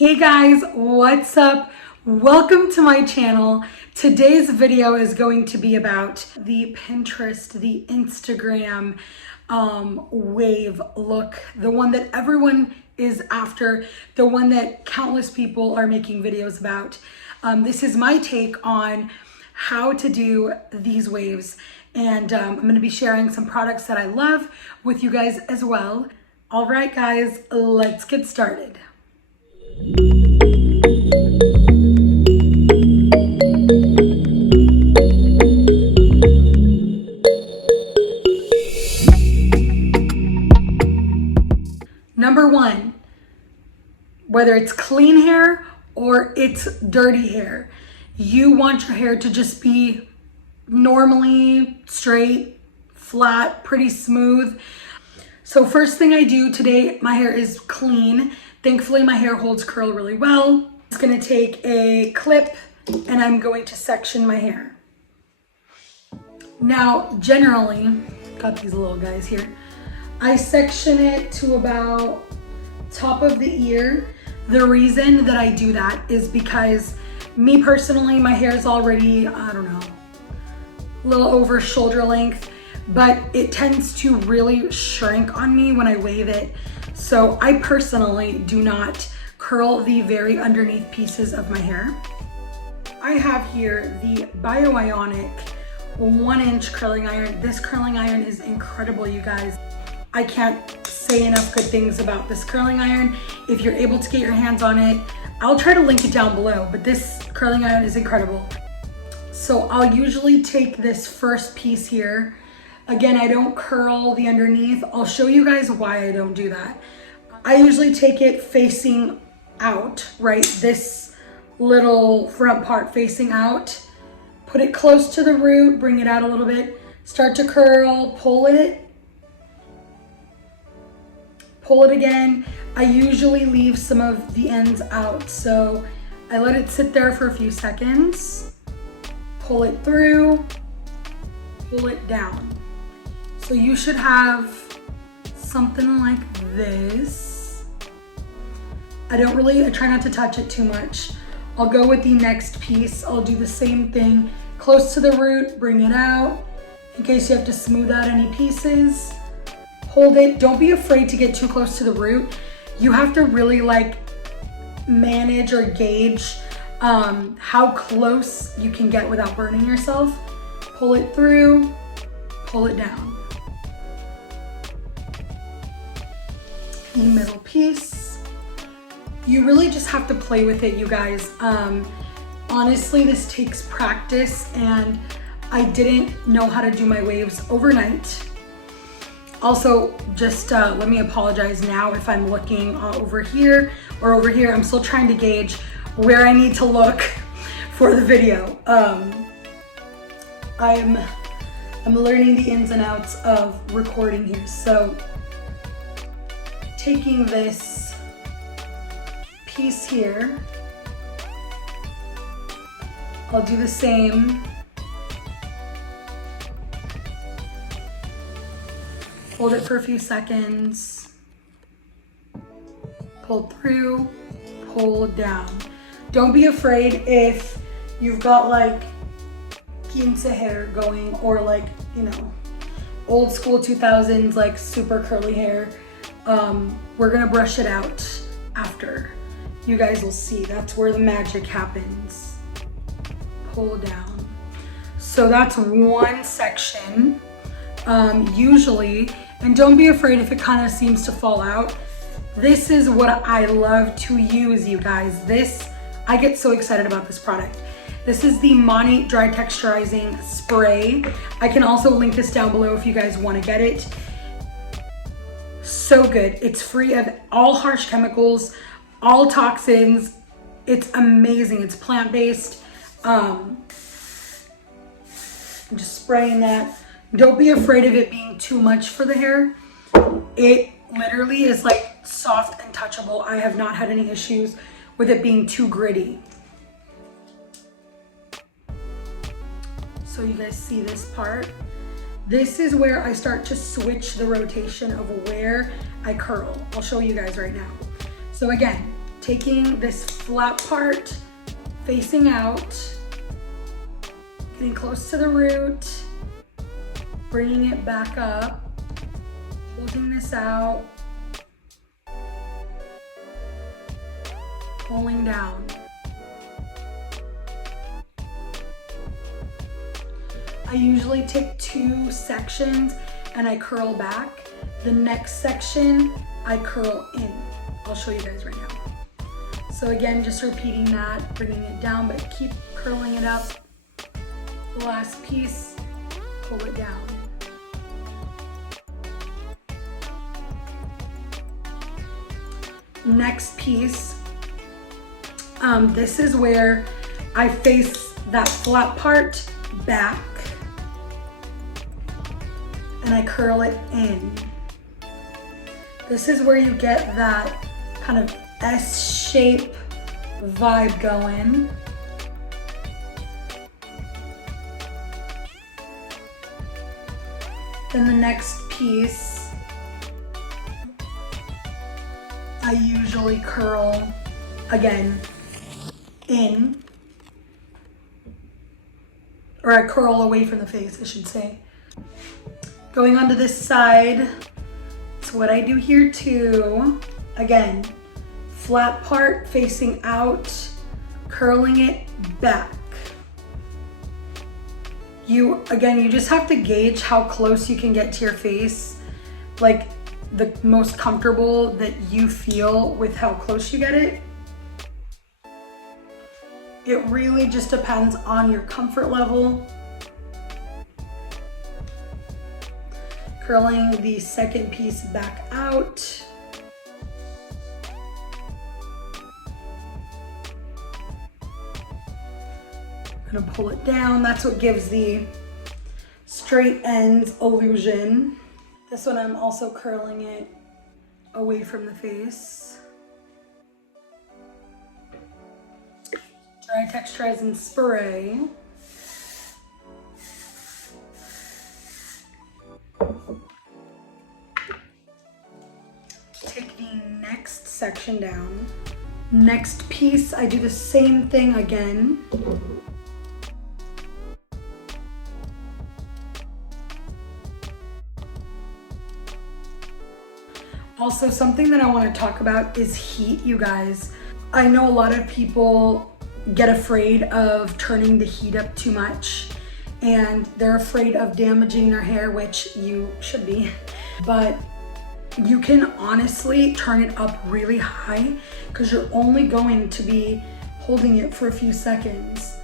Hey guys, what's up? Welcome to my channel. Today's video is going to be about the Pinterest, the Instagram wave look, the one that everyone is after, the one that countless people are making videos about. This is my take on how to do these waves, and I'm going to be sharing some products that I love with you guys as well. All right guys, let's get started. Number one, whether it's clean hair or it's dirty hair, you want your hair to just be normally straight, flat, pretty smooth. So first thing I do today, my hair is clean. Thankfully, my hair holds curl really well. I'm just gonna take a clip and I'm going to section my hair. Now, generally, got these little guys here. I section it to about top of the ear. The reason that I do that is because me personally, my hair is already, I don't know, a little over shoulder length, but it tends to really shrink on me when I wave it. So I personally do not curl the very underneath pieces of my hair. I have here the IONIC 1-inch curling iron. This curling iron is incredible, you guys. I can't say enough good things about this curling iron. If you're able to get your hands on it, I'll try to link it down below, but this curling iron is incredible. So I'll usually take this first piece here. Again, I don't curl the underneath. I'll show you guys why I don't do that. I usually take it facing out, right? This little front part facing out. Put it close to the root, bring it out a little bit, start to curl, pull it again. I usually leave some of the ends out, so I let it sit there for a few seconds, pull it through, pull it down. So you should have something like this. I try not to touch it too much. I'll go with the next piece. I'll do the same thing, close to the root, bring it out, in case you have to smooth out any pieces. Hold it. Don't be afraid to get too close to the root. You have to really manage or gauge how close you can get without burning yourself. Pull it through, pull it down. The middle piece. You really just have to play with it, you guys. Honestly, this takes practice, and I didn't know how to do my waves overnight. Also, just let me apologize now if I'm looking over here or over here. I'm still trying to gauge where I need to look for the video. I'm learning the ins and outs of recording here. So taking this piece here, I'll do the same. Hold it for a few seconds, pull through, pull down. Don't be afraid if you've got quince hair going, or old school 2000s, super curly hair. We're gonna brush it out after. You guys will see, that's where the magic happens. Pull down. So that's one section, usually. And don't be afraid if it kind of seems to fall out. This is what I love to use, you guys. I get so excited about this product. This is the Monat Dry Texturizing Spray. I can also link this down below if you guys want to get it. So good. It's free of all harsh chemicals, all toxins. It's amazing. It's plant-based. I'm just spraying that. Don't be afraid of it being too much for the hair. It literally is soft and touchable. I have not had any issues with it being too gritty. So you guys see this part? This is where I start to switch the rotation of where I curl. I'll show you guys right now. So again, taking this flat part, facing out, getting close to the root, bringing it back up, holding this out, pulling down. I usually take 2 sections and I curl back. The next section, I curl in. I'll show you guys right now. So again, just repeating that, bringing it down, but keep curling it up. The last piece, pull it down. Next piece, this is where I face that flat part back and I curl it in. This is where you get that kind of S-shape vibe going. Then the next piece, I usually curl, again, in, or I curl away from the face, I should say. Going onto this side, it's what I do here too. Again, flat part facing out, curling it back. You just have to gauge how close you can get to your face, like the most comfortable that you feel with how close you get it. It really just depends on your comfort level. Curling the second piece back out. I'm gonna pull it down. That's what gives the straight ends illusion. This one I'm also curling it away from the face. Dry Texturizing spray. Take the next section down. Next piece, I do the same thing again. Also, something that I want to talk about is heat, you guys. I know a lot of people get afraid of turning the heat up too much and they're afraid of damaging their hair, which you should be. But you can honestly turn it up really high because you're only going to be holding it for a few seconds.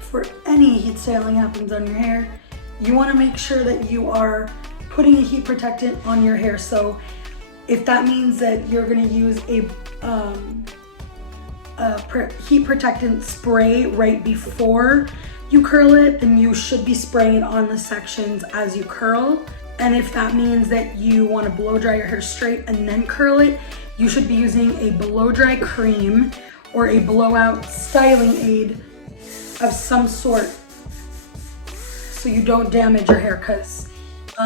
For any heat styling happens on your hair, you want to make sure that you are putting a heat protectant on your hair. So if that means that you're going to use a heat protectant spray right before you curl it, then you should be spraying it on the sections as you curl. And if that means that you want to blow dry your hair straight and then curl it, you should be using a blow dry cream or a blowout styling aid of some sort so you don't damage your hair, because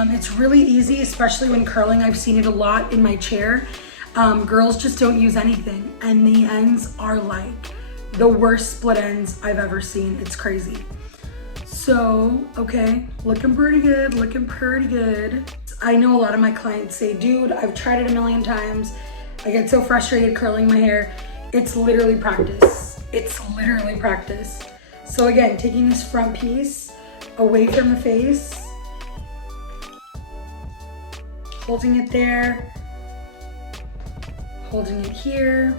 it's really easy, especially when curling. I've seen it a lot in my chair. Girls just don't use anything and the ends are like the worst split ends I've ever seen. It's crazy. So, okay, looking pretty good, looking pretty good. I know a lot of my clients say, dude, I've tried it a million times. I get so frustrated curling my hair. It's literally practice. It's literally practice. So again, taking this front piece away from the face, holding it there, holding it here,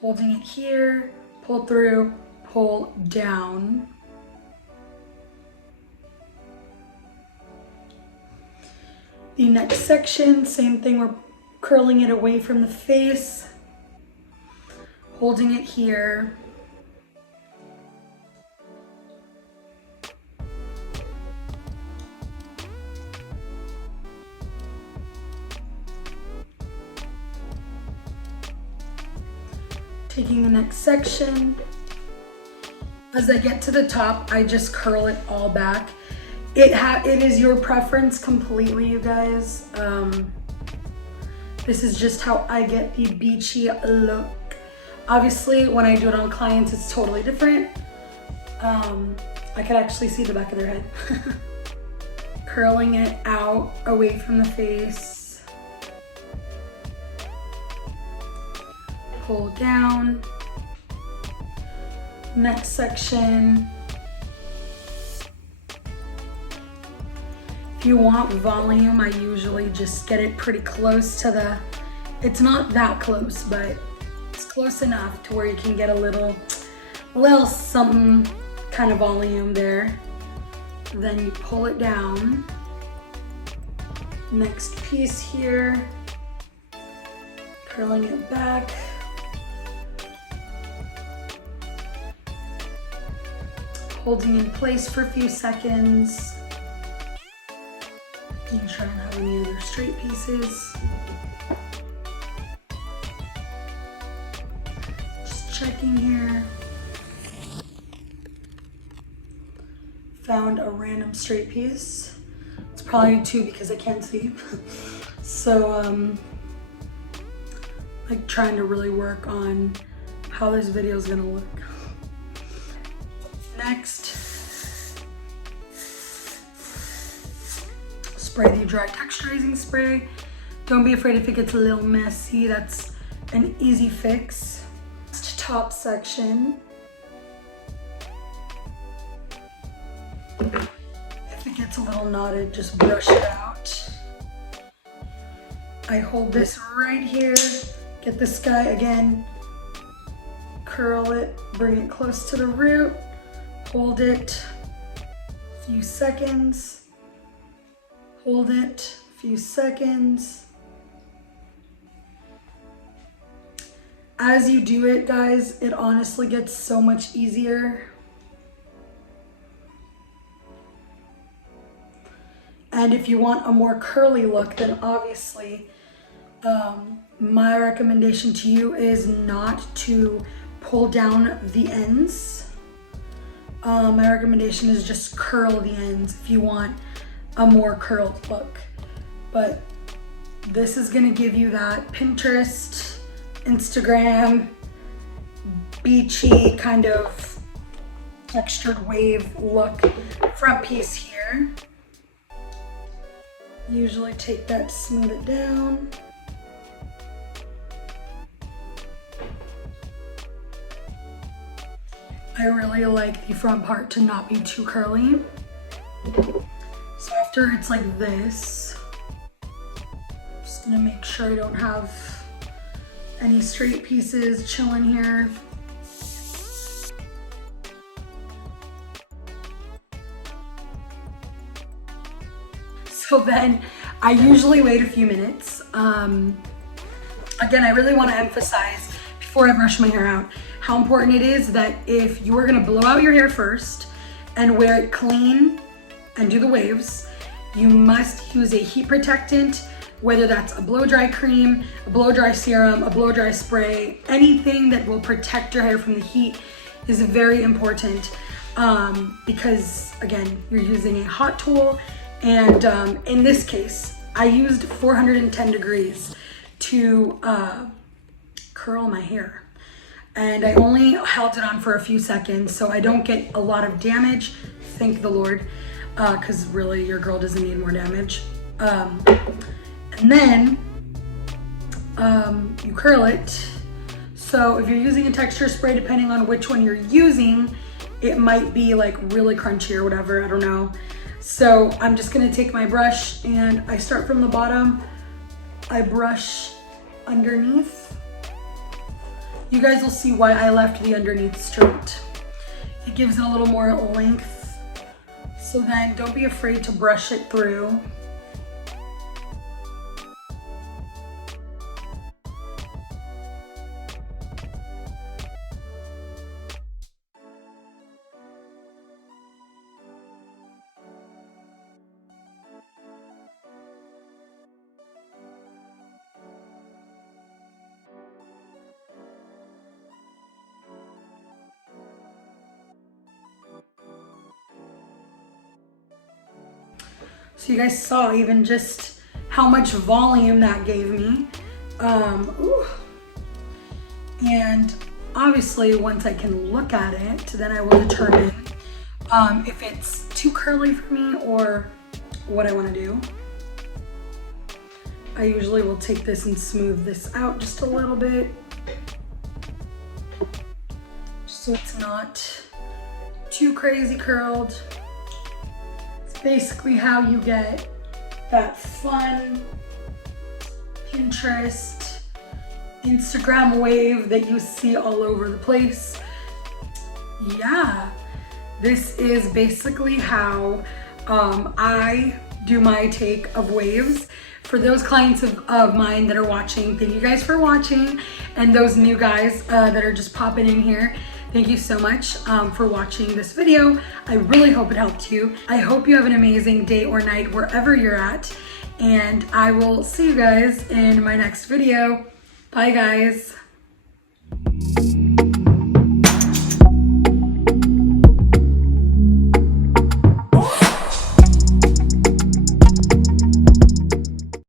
holding it here, pull through, pull down. The next section, same thing, we're curling it away from the face, holding it here. Taking the next section. As I get to the top, I just curl it all back. It is your preference completely, you guys. This is just how I get the beachy look. Obviously, when I do it on clients, it's totally different. I could actually see the back of their head. Curling it out away from the face. Pull down. Next section. If you want volume, I usually just get it pretty close to the, it's not that close, but it's close enough to where you can get a little something kind of volume there. Then you pull it down. Next piece here, curling it back. Holding in place for a few seconds. You can try and have any other straight pieces. Just checking here. Found a random straight piece. It's probably two because I can't see. So like trying to really work on how this video is gonna look. Next, spray the dry texturizing spray. Don't be afraid if it gets a little messy, that's an easy fix. Next, top section. If it gets a little knotted, just brush it out. I hold this right here, get this guy again, curl it, bring it close to the root. Hold it a few seconds, hold it a few seconds. As you do it, guys, it honestly gets so much easier. And if you want a more curly look, then obviously my recommendation to you is not to pull down the ends. My recommendation is just curl the ends if you want a more curled look. But this is gonna give you that Pinterest, Instagram, beachy kind of textured wave look front piece here. Usually take that, smooth it down. I really like the front part to not be too curly. So after it's like this, just gonna make sure I don't have any straight pieces chilling here. So then I usually wait a few minutes. Again, I really want to emphasize before I brush my hair out how important it is that if you are going to blow out your hair first and wear it clean and do the waves, you must use a heat protectant, whether that's a blow dry cream, a blow dry serum, a blow dry spray. Anything that will protect your hair from the heat is very important because again, you're using a hot tool. And in this case, I used 410 degrees to curl my hair. And I only held it on for a few seconds so I don't get a lot of damage, thank the Lord, because really your girl doesn't need more damage. And then you curl it. So if you're using a texture spray, depending on which one you're using, it might be like really crunchy or whatever, I don't know. So I'm just gonna take my brush and I start from the bottom. I brush underneath. You guys will see why I left the underneath straight. It gives it a little more length. So then don't be afraid to brush it through. So you guys saw even just how much volume that gave me. Ooh. And obviously once I can look at it, then I will determine if it's too curly for me or what I want to do. I usually will take this and smooth this out just a little bit, just so it's not too crazy curled. It's basically how you get that fun Pinterest, Instagram wave that you see all over the place. Yeah, this is basically how I do my take of waves. For those clients of mine that are watching, thank you guys for watching. And those new guys that are just popping in here, thank you so much for watching this video. I really hope it helped you. I hope you have an amazing day or night wherever you're at. And I will see you guys in my next video. Bye guys.